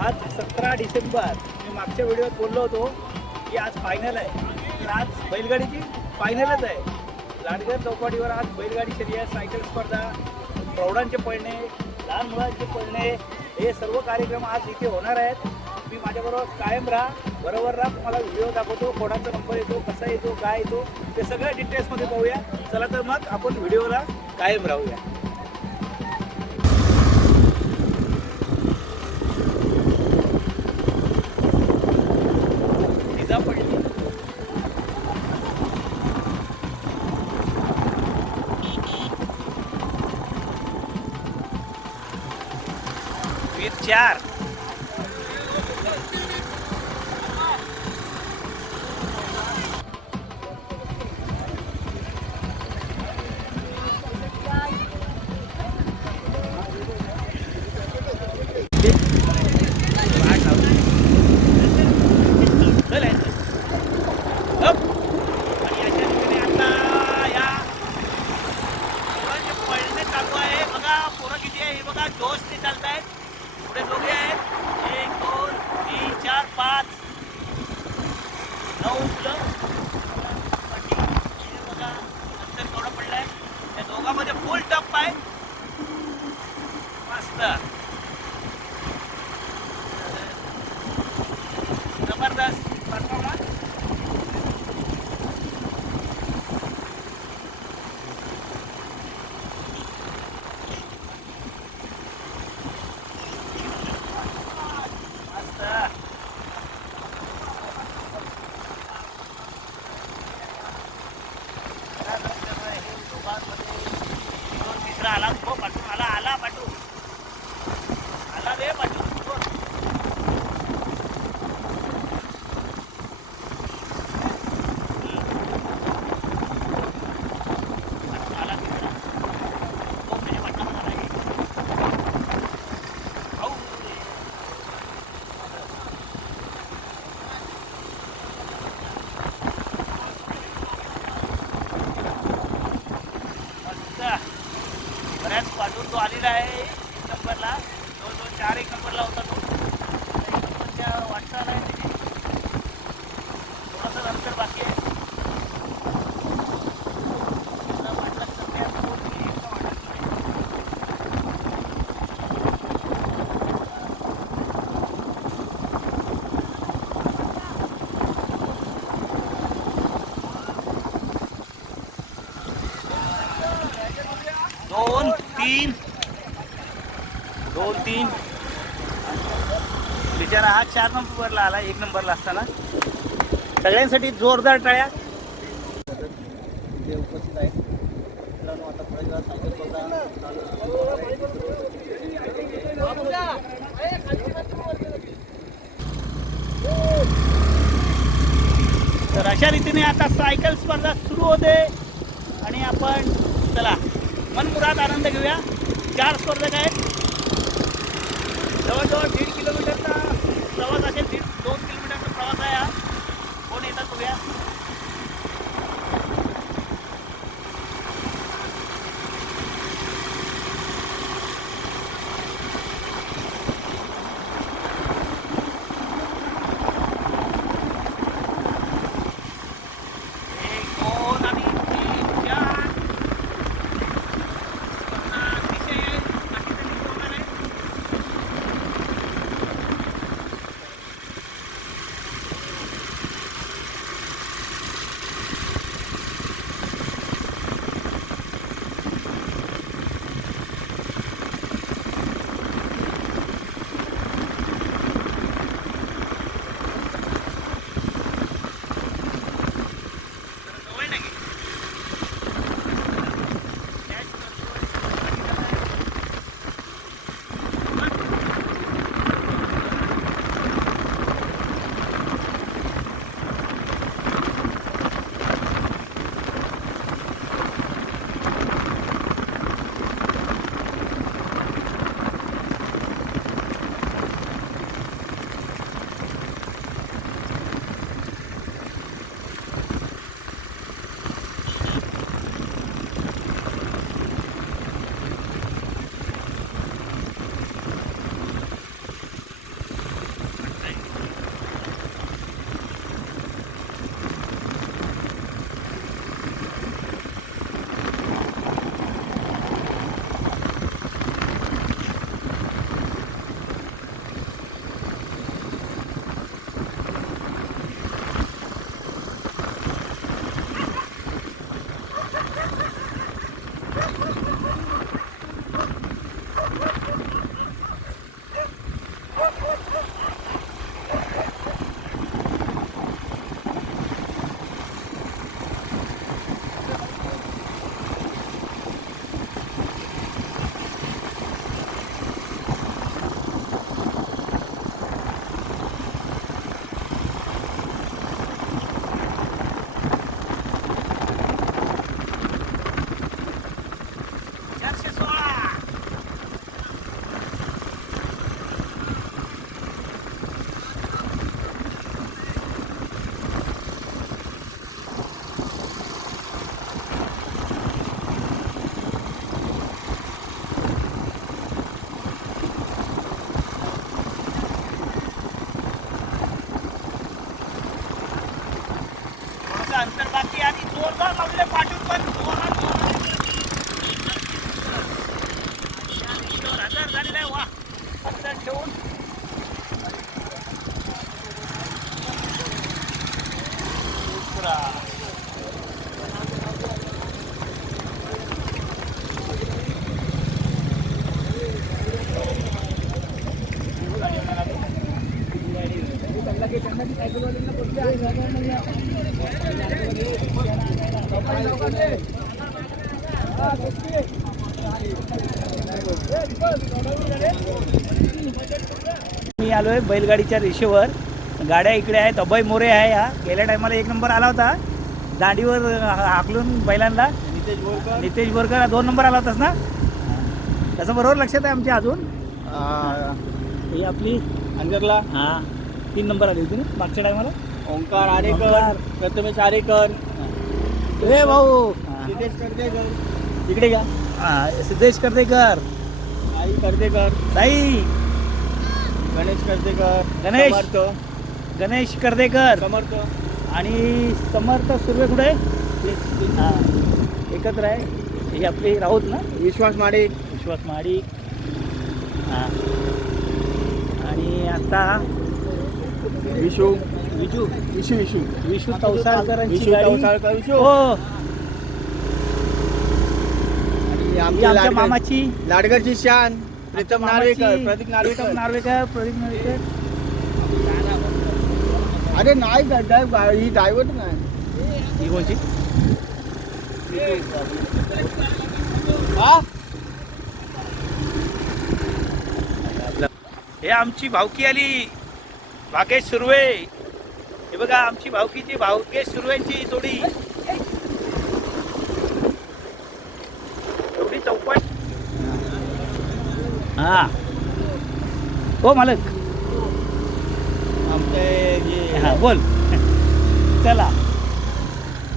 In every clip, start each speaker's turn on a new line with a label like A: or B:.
A: आज सतरा डिसेंबर मी मागच्या व्हिडिओत बोललो होतो की आज फायनल आहे. आज बैलगाडीची फायनलच आहे. लाडगर चौपाटीवर आज बैलगाडी शर्यत सायकल स्पर्धा प्रौढांचे पळणे लहान मुलांचे पळणे हे सर्व कार्यक्रम आज इथे होणार आहेत. मी माझ्याबरोबर कायम राहा. बरोबर राहा. तुम्हाला व्हिडिओ दाखवतो कोणाचा नंबर येतो कसा येतो काय येतो ते सगळ्या डिटेल्समध्ये पाहूया. चला तर मग आपण व्हिडिओला कायम राहूया. चार नंबरला आला एक नंबरला असताना. सगळ्यांसाठी जोरदार टाळ्या.
B: उपस्थित मित्रांनो आता थोड्या वेळात सायकल स्पर्धा
A: तर अशा रीतीने आता सायकल स्पर्धा सुरू होते. आणि आपण चला मनमुराद आनंद घेऊया. चार स्पर्धक आहेत. जवळजवळ दीड किलोमीटरचा प्रवास असेल दीड दोन किलोमीटरचा प्रवास आहे हा. जोरदार आलोय बैलगाडीच्या रेषेवर. गाड्या इकडे आहेत. अभय मोरे आहे हा. गेल्या टायमाला एक नंबर आला होता. दांडीवर हा- हाकलून बैलांना.
B: नितेश बोरकर
A: नितेश बोरकर दोन नंबर आला होतास ना? तसं बरोबर लक्षात आहे आमच्या अजून? ही. आपली
B: अंजरला.
A: हा. तीन नंबर आली होती ना मागच्या टायमाला
B: ओंकार आरेकर. प्रथमेश आरेकर.
A: रे भाऊ.
B: सिद्धेश कर्देकर. इकडे
A: हा, सिद्धेश कर्तेकर
B: आई कर्देकर.
A: ताई
B: गणेश कर्देकर
A: गणेश.
B: समर्थ.
A: गणेश कर्तेकर
B: समर्थ.
A: आणि समर्थ सुर्वे कुठे? आहे? हा. एकत्र आहे. ही आपली राऊत ना?
B: विश्वास माडे
A: विश्वास महाडिक हा. आणि आता
B: विशू.
A: विजू.
B: विशू विशू.
A: विशू तवसाळकरांची
B: विशू
A: गाडी.
B: तवसाळकर विशू
A: हो.
B: आणि
A: ही
B: आमचे
A: आमच्या मामाची.
B: लाडकरची शान. प्रीतम नार्वेकर प्रदीप नार्वेकर.
A: नार्वेकर प्रदीप नार्वेकर.
B: अरे नाही ड्रायव्हर ही ड्रायव्हर नाही.
A: ही कोणची?
B: हा?
A: हे आमची भावकी आली. भागेश सुर्वे. हे बघा आमची भावकीची भावकेश सुर्वेची जोडी. हा. हो मालक.
B: आमचे हे
A: हा बोल. चला.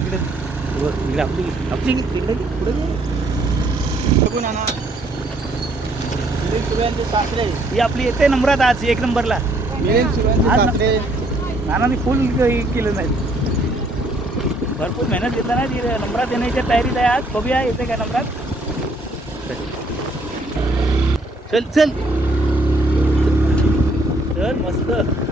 A: इकडे. वर, इकडे आपली आपली इकडे पुढे
B: बघून आणा मिलिंद सुर्यांचे सासरे.
A: ही आपली येते नंबरात आज एक नंबरला.
B: मिलिंद सुर्यांचे
A: आज ना-
B: सासरे
A: नानाने फुल हे केलं नाही. भरपूर मेहनत घेतला ना ती नंबरात येण्याच्या तयारीत आहे आज. बघूया येते काय नंबरात? चल चल. चल मस्त.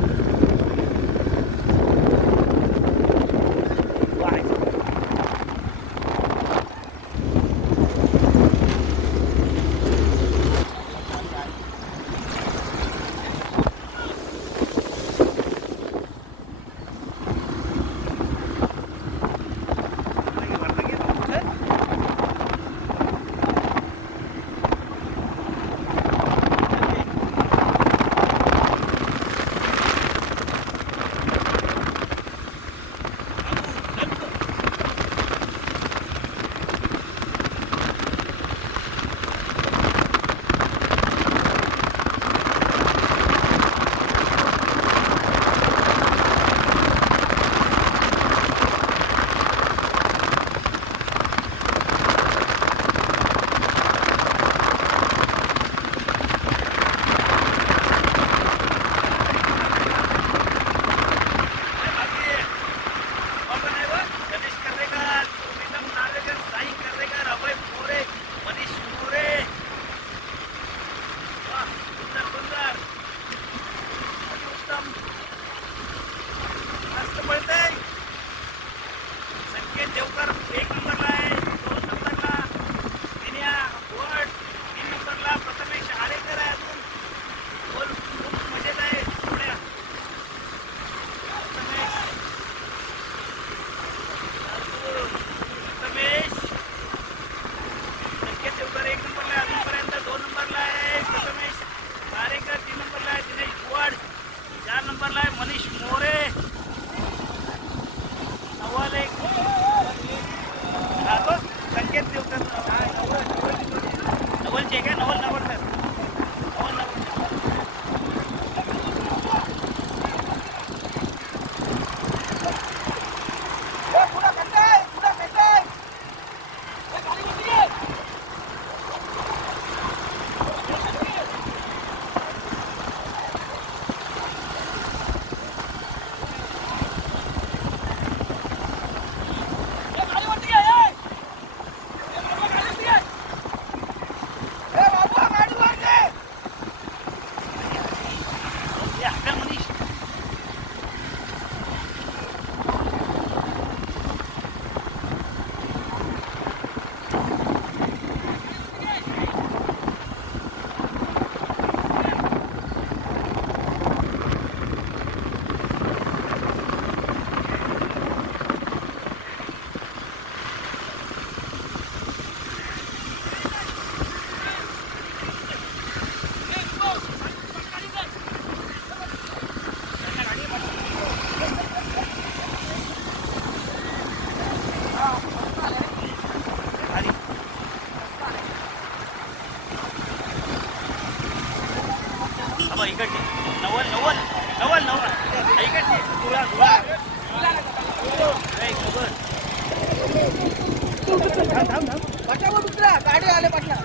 A: थांब थांब. थांब
B: पाठ्यावर उतरा. गाडी आले पाठ्या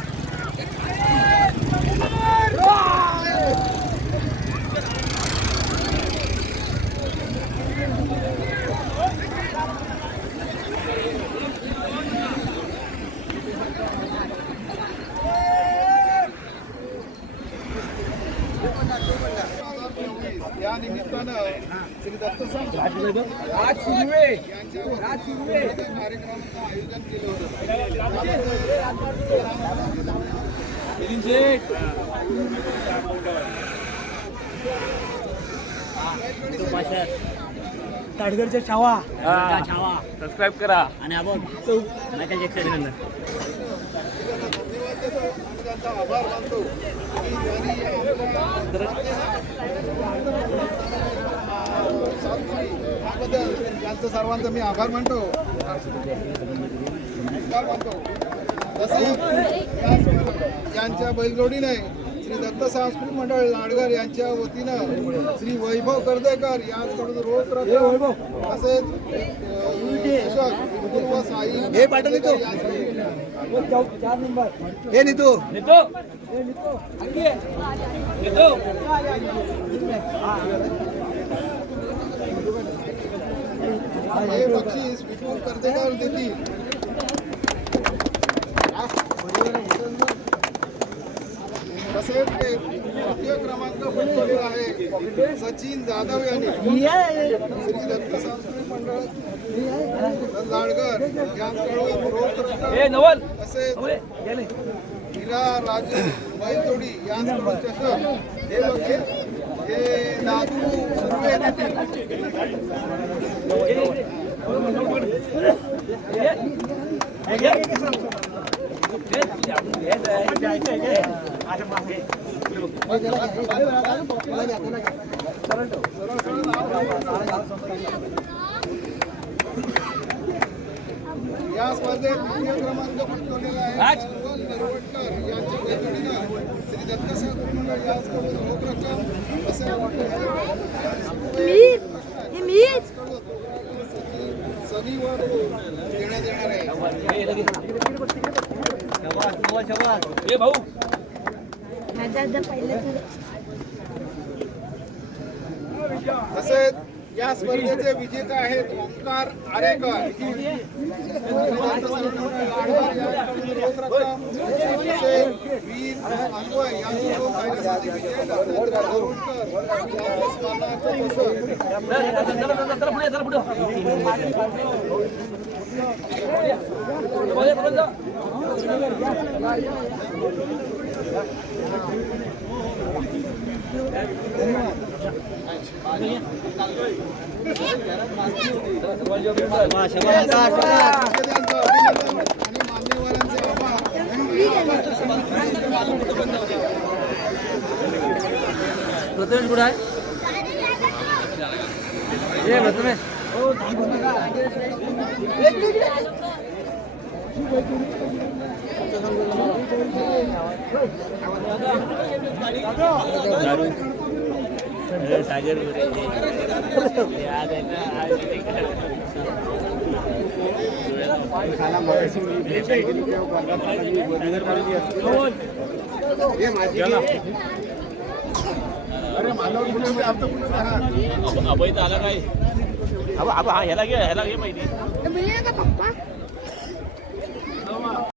C: कार्यक्रमाचं आयोजन केलं होतं
B: ताडगडच्या छावा.
A: छावा सबस्क्राईब करा.
B: आणि आपण मायकल जॅक्सन
C: आभार मानतो त्याबद्दल त्यांचं सर्वांचा मी आभार मानतो आभार मानतो तसेच याच- यांच्या बैलजोडीने श्री दत्त सांस्कृतिक मंडळ लाडगर यांच्या वतीनं श्री वैभव कर्देकर यांच्याकडून रोख रक्कम तसेच पूर्व साई
B: हे. तो. हे नितू
A: नेतो नेतो
C: हे बक्षीस विपुल कर्तेकर देतील तसेच तृतीय क्रमांक पटकावलेला आहे. सचिन जाधव यांनी. श्री दत्त सांस्कृतिक मंडळ लाडगर
A: नवल.
C: तसेच
A: गेले.
C: हिरा राजू बैलजोडी यांच्याकडून चषक हे बक्षीस या स्पर्धेत द्वितीय क्रमांक पटकावलेला आहे. यांच्या
A: भाऊ.
C: तसेच या स्पर्धेचे विजेते आहेत ओंकार आरेकर. रोख रक्कम तसेच वीर
B: प्रथमेश कुठं आहे ये प्रथमेश
C: अरे मानव कुठे आमचं कुठे राहणार
A: अभय आला काय अबा अबा ह्याला घे ह्याला घे माहिती
D: मिळेल का पप्पा